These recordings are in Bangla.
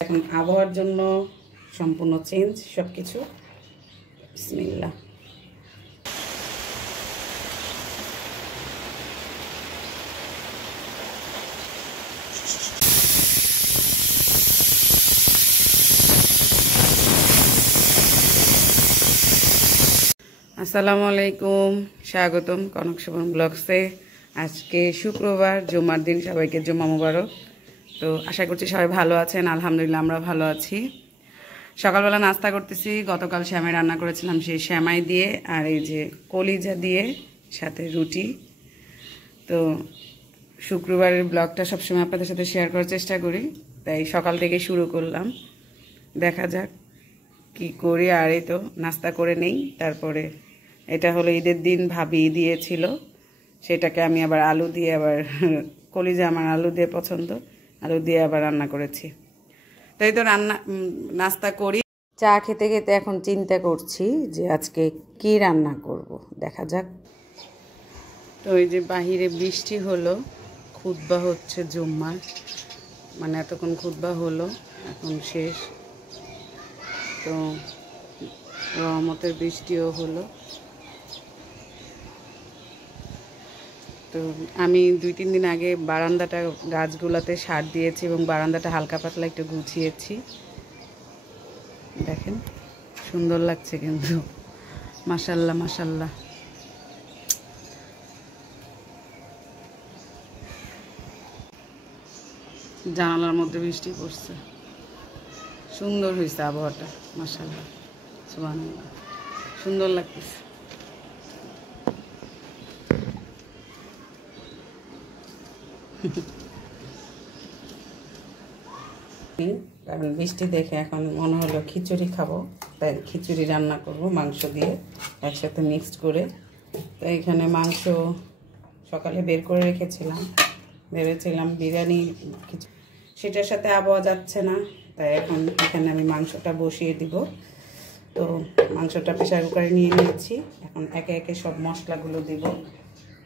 এখন আবহাওয়ার জন্য সম্পূর্ণ চেঞ্জ সবকিছু। বিসমিল্লাহ। আসসালামু আলাইকুম, স্বাগতম কনক শোভন ব্লগসে। আজকে শুক্রবার, জুমার দিন। সবাইকে জুমা মুবারক। তো আশা করছি সবাই ভালো আছেন। আলহামদুলিল্লাহ আমরা ভালো আছি। সকালবেলা নাস্তা করতেছি। গতকাল শ্যামাই রান্না করেছিলাম, সেই শ্যামাই দিয়ে আর এই যে কলিজা দিয়ে সাথে রুটি। তো শুক্রবারের ব্লগটা সবসময় আপনাদের সাথে শেয়ার করার চেষ্টা করি, তাই সকাল থেকে শুরু করলাম। দেখা যাক কি করি। আর এই তো নাস্তা করে নেই। তারপরে এটা হলো ঈদের দিন ভাবি দিয়েছিল, সেটাকে আমি আবার আলু দিয়ে, আবার কলিজা আমার আলু দিয়ে পছন্দ, আলু দিয়ে আবার রান্না করেছি। তাই তো নাস্তা করি। চা খেতে খেতে এখন চিন্তা করছি যে আজকে কি রান্না করব, দেখা যাক। তো এই যে বাহিরে বৃষ্টি হলো, খুতবা হচ্ছে জুম্মার, মানে এতক্ষণ খুতবা হলো, এখন শেষ। তো রহমতের বৃষ্টিও হলো। তো আমি 2-3 দিন আগে বারান্দাটা গাছগুলোতে সার দিয়েছি এবং বারান্দাটা হালকা পাতলা একটু গুছিয়েছি। দেখেন সুন্দর লাগছে কিন্তু, মাশাল্লাহ মাশাল্লাহ। জানালার মধ্যে বৃষ্টি পড়ছে, সুন্দর হয়েছে আবহাওয়াটা, মাশাল্লাহ সুবহানাল্লাহ, সুন্দর লাগতেছে। কারণ বৃষ্টি দেখে এখন মনে হলো খিচুড়ি খাবো, তাই খিচুড়ি রান্না করব মাংস দিয়ে একসাথে মিক্সড করে। তো এখানে মাংস সকালে বের করে রেখেছিলাম, ভেবেছিলাম বিরিয়ানি সেটার সাথে আবহাওয়া যাচ্ছে না, তাই এখন এখানে আমি মাংসটা বসিয়ে দিব। তো মাংসটা প্রেসার কুকারে নিয়ে নিয়েছি। এখন একে একে সব মশলাগুলো দিব।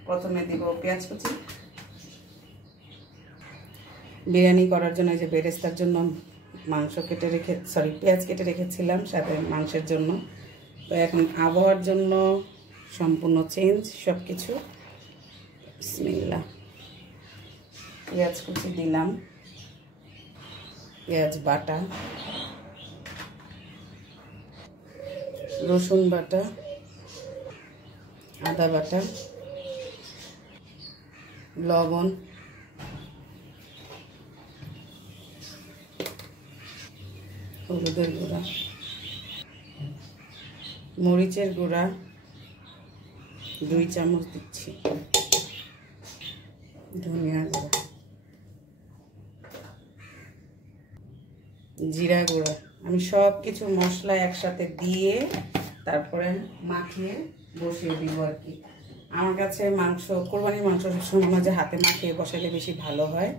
প্রথমে দিব পেঁয়াজ কুচি, বিরিয়ানি করার জন্য যে বেরেস্তার জন্য মাংস কেটে পেঁয়াজ কেটে রেখেছিলাম সাথে মাংসের জন্য। তো এখন আবহাওয়ার জন্য সম্পূর্ণ চেঞ্জ সবকিছু। বিসমিল্লাহ। পেঁয়াজ কুচি দিলাম, পেঁয়াজ বাটা, রসুন বাটা, আদা বাটা, লবণ, হলুদের গুঁড়া, মরিচের গুঁড়া 2 চামচ দিচ্ছি, ধনিয়া গুঁড়া, জিরা গুঁড়া। আমি সব কিছু মশলা একসাথে দিয়ে তারপরে মাখিয়ে বসিয়ে দিব আর কি। আমার কাছে মাংস, কোরবানির মাংস সবসময় মনে হয় যে হাতে মাখিয়ে বসালে বেশি ভালো হয়।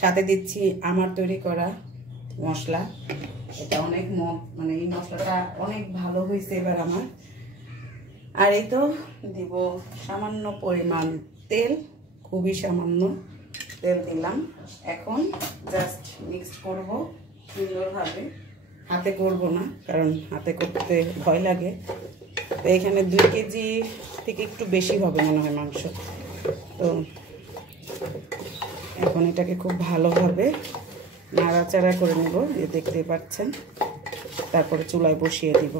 সাথে দিচ্ছি আমার তৈরি করা মশলা। এটা অনেক মানে এই মশলাটা অনেক ভালো হয়েছে এবার আমার। আর এই তো দিব সামান্য পরিমাণ তেল, খুবই সামান্য তেল দিলাম। এখন জাস্ট মিক্সড করব সুন্দরভাবে, হাতে করব না কারণ হাতে করতে ভয় লাগে। তো এখানে 2 কেজি থেকে একটু বেশি হবে মনে হয় মাংস। তো এখন এটাকে খুব ভালোভাবে নাড়াচাড়া করে নেব, যে দেখতে পাচ্ছেন। তারপরে চুলায় বসিয়ে দিব।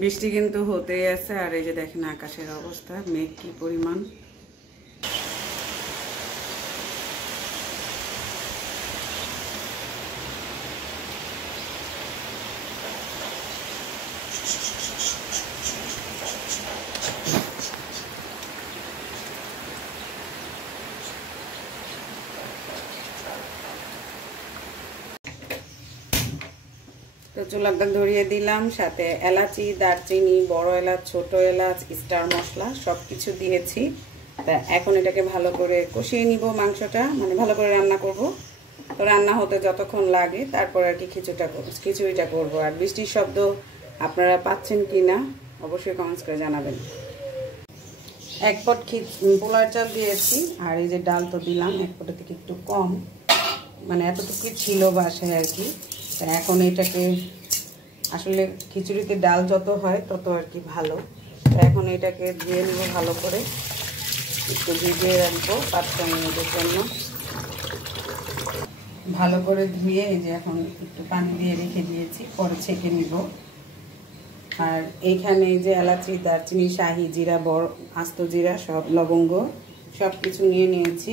বৃষ্টি কিন্তু হতেই আছে। আর এই যে দেখেন আকাশের অবস্থা, মেঘ কি পরিমাণ। তো চুলাটা ধরিয়ে দিলাম, সাথে এলাচি, দারচিনি, বড় এলাচ, ছোট এলাচ, স্টার মশলা সব কিছু দিয়েছি। তা এখন এটাকে ভালো করে কষিয়ে নিব মাংসটা, মানে ভালো করে রান্না করব। তো রান্না হতে যতক্ষণ লাগে তারপর আর কি খিচুড়িটা করব। আর বৃষ্টির শব্দ আপনারা পাচ্ছেন কি না অবশ্যই কমেন্টস করে জানাবেন। 1 পট পোলার চাল দিয়েছি, আর এই যে ডাল তো দিলাম 1 পটের থেকে একটু কম। মানে এতটুকুই ছিল বাসায় আর কি। তা এখন এটাকে আসলে খিচুড়িতে ডাল যত হয় তত আর কি ভালো। তো এখন এটাকে ধুয়ে নেব ভালো করে, একটু ভিজিয়ে রাখবো 5 মিনিটের জন্য। ভালো করে ধুয়ে এই যে এখন একটু পানি দিয়ে রেখে দিয়েছি, পরে ছেঁকে নিব। আর এইখানে এই যে এলাচি, দারচিনি, শাহি জিরা, বড় আস্ত জিরা, সব লবঙ্গ সব কিছু নিয়ে নিয়েছি।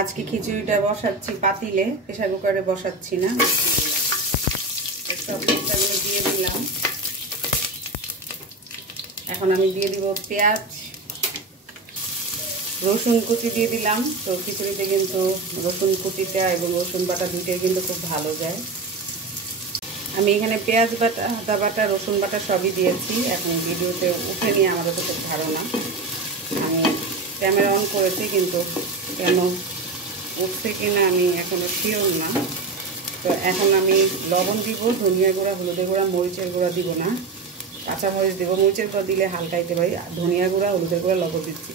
আজকে খিচুড়িটা বসাচ্ছি পাতিলে, প্রেসার কুকারে বসাচ্ছি না। সব মশলাগুলো দিয়ে দিলাম। এখন আমি দিয়ে দিব পেঁয়াজ, রসুন কুচি দিয়ে দিলাম। তো খিচুড়িতে কিন্তু রসুন কুচিটা এবং রসুন বাটা দুইটাই কিন্তু খুব ভালো যায়। আমি এখানে পেঁয়াজ বাটা, আদা বাটা, রসুন বাটা সবই দিয়েছি। এখন ভিডিওতে উঠে নিয়ে আমার তো খুব ধারণা, আমি ক্যামেরা অন করেছি কিন্তু কেন উঠছে কিনা আমি এখনো শিওর না। তো এখন আমি লবণ দিব, ধনিয়া গুঁড়া, হলুদের গুঁড়া, মরিচের গুঁড়া দিব না, কাঁচা মরিচ দেবো। মরিচের গুঁড়া দিলে হালকা দিতে পারি। ধনিয়া গুঁড়া, হলুদের গুঁড়া, লবণ দিচ্ছি।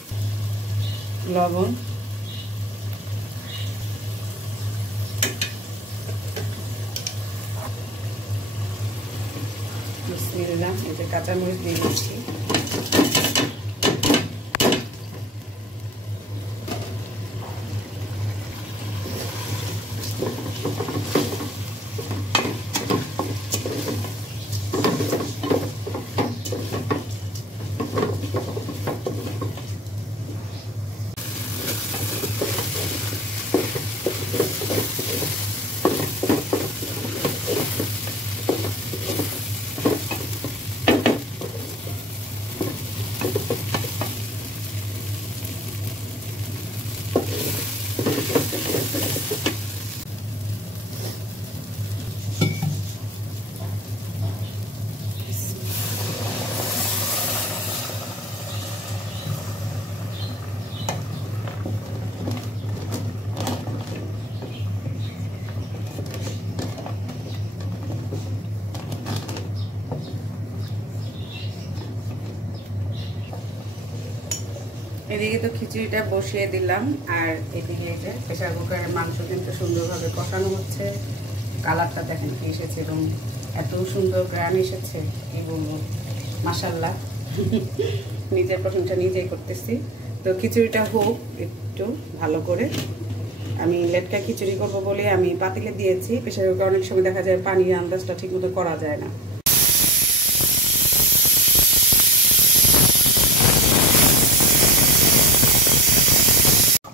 লবণ, বিসমিল্লাহ, এই যে কাঁচা মরিচ দিয়ে দিচ্ছি। এদিকে তো খিচুড়িটা বসিয়ে দিলাম, আর এদিকে এই যে প্রেসার কুকারের মাংস কিন্তু সুন্দরভাবে কষানো হচ্ছে। কালারটা দেখেন কি এসেছে এবং এত সুন্দর গ্রান এসেছে, কি বলবো, মাশাআল্লাহ। নিজের প্রশংসা নিজেই করতেছি। তো খিচুড়িটা হোক একটু ভালো করে। আমি লেটকা খিচুড়ি করবো বলে আমি পাতিলে দিয়েছি। প্রেসার কুকারে অনেক সময় দেখা যায় পানির আন্দাজটা ঠিক মতো করা যায় না।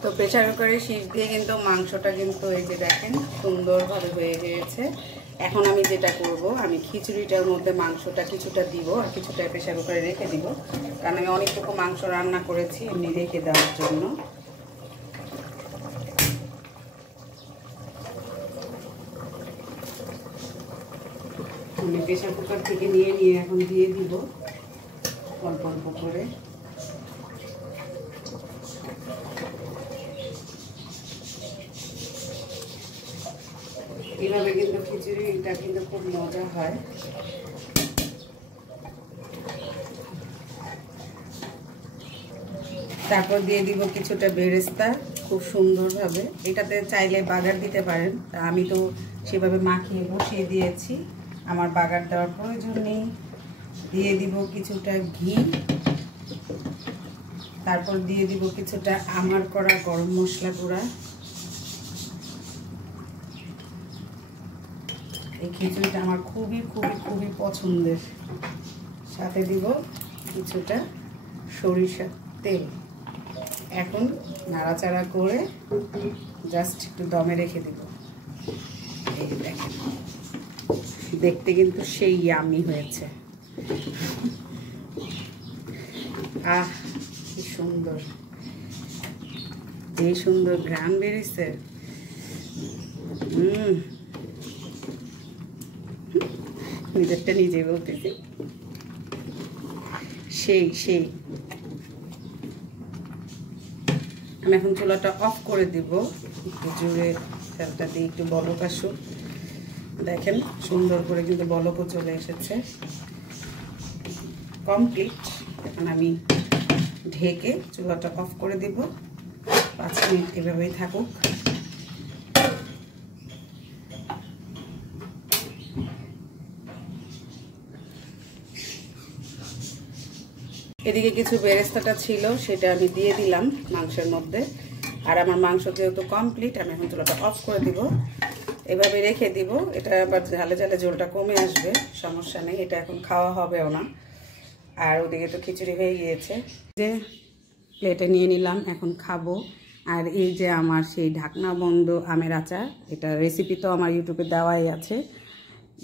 তো প্রেসার কুকারে শীষ দিয়ে কিন্তু মাংসটা কিন্তু এই যে দেখেন সুন্দরভাবে হয়ে গিয়েছে। এখন আমি যেটা করব, আমি খিচুড়িটার মধ্যে মাংসটা কিছুটা দিব আর কিছুটা প্রেসার কুকারে রেখে দিব, কারণ আমি অনেকটুকু মাংস রান্না করেছি এমনি রেখে দেওয়ার জন্য। আমি প্রেসার কুকার থেকে নিয়ে এখন দিয়ে দিব অল্প অল্প করে। এইভাবে কিন্তু খিচুড়িটা কিন্তু খুব মজা হয়। তারপর দিয়ে দিব কিছুটা বেরেস্তা খুব সুন্দরভাবে। এটাতে চাইলে বাগার দিতে পারেন, তা আমি তো সেভাবে মাখিয়ে বসিয়ে দিয়েছি, আমার বাগার দেওয়ার প্রয়োজন নেই। দিয়ে দিব কিছুটা ঘি, তারপর দিয়ে দিব কিছুটা আমার করা গরম মশলা গুঁড়া। এই খিচুড়িটা আমার খুবই খুবই খুবই পছন্দের। সাথে দিব কিছুটা সরিষার তেল। এখন নাড়াচাড়া করে জাস্ট একটু দমে রেখে দিব। এই দেখেন, দেখতে কিন্তু সেই ইয়ামি হয়েছে। আহ, কি সুন্দর, যে সুন্দর ঘ্রাণ বেরিয়েছে। নিজেরটা নিজেই বলতেছি, সেই সেই। আমি এখন চুলাটা অফ করে দিব, একটু জোরে তেলটা দিয়ে একটু বলক আসুক। দেখেন সুন্দর করে কিন্তু বলকও চলে এসেছে। কমপ্লিট। এখন আমি ঢেকে চুলাটা অফ করে দিব। 5 মিনিট এভাবেই থাকুক। এদিকে কিছু বেরেস্তাটা ছিল, সেটা আমি দিয়ে দিলাম মাংসের মধ্যে। আর আমার মাংস যেহেতু কমপ্লিট, আমি এখন চুলাটা অফ করে দিব, এভাবে রেখে দিব। এটা আবার ঝালে ঝালে ঝোলটা কমে আসবে, সমস্যা নেই, এটা এখন খাওয়া হবেও না। আর ওদিকে তো খিচুড়ি হয়ে গিয়েছে, যে প্লেটে নিয়ে নিলাম, এখন খাবো। আর এই যে আমার সেই ঢাকনা বন্ধ আমের আচার, এটা রেসিপি তো আমার ইউটিউবে দেওয়াই আছে,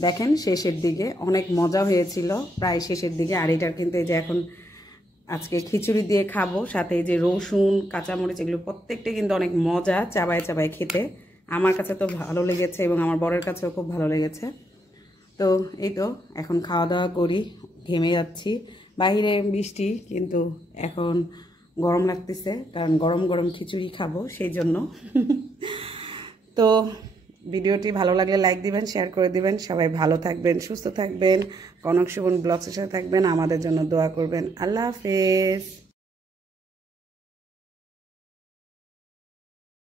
দেখেন শেষের দিকে অনেক মজা হয়েছিল, প্রায় শেষের দিকে। আর এটার কিন্তু এই যে এখন আজকে খিচুড়ি দিয়ে খাবো, সাথে এই যে রসুন কাঁচামরিচ এগুলো প্রত্যেকটা কিন্তু অনেক মজা, চাবায় চাবায় খেতে। আমার কাছে তো ভালো লেগেছে এবং আমার বরের কাছেও খুব ভালো লেগেছে। তো এই তো এখন খাওয়া দাওয়া করি, ঘেমে যাচ্ছি। বাইরে বৃষ্টি, কিন্তু এখন গরম লাগতেছে, কারণ গরম গরম খিচুড়ি খাবো সেই জন্য। তো ভিডিওটি ভালো লাগলে লাইক দিবেন, শেয়ার করে দিবেন। সবাই ভালো থাকবেন, সুস্থ থাকবেন, কনক সুমন ব্লগসের সাথে থাকবেন, আমাদের জন্য দোয়া করবেন। আল্লাহ হাফেজ।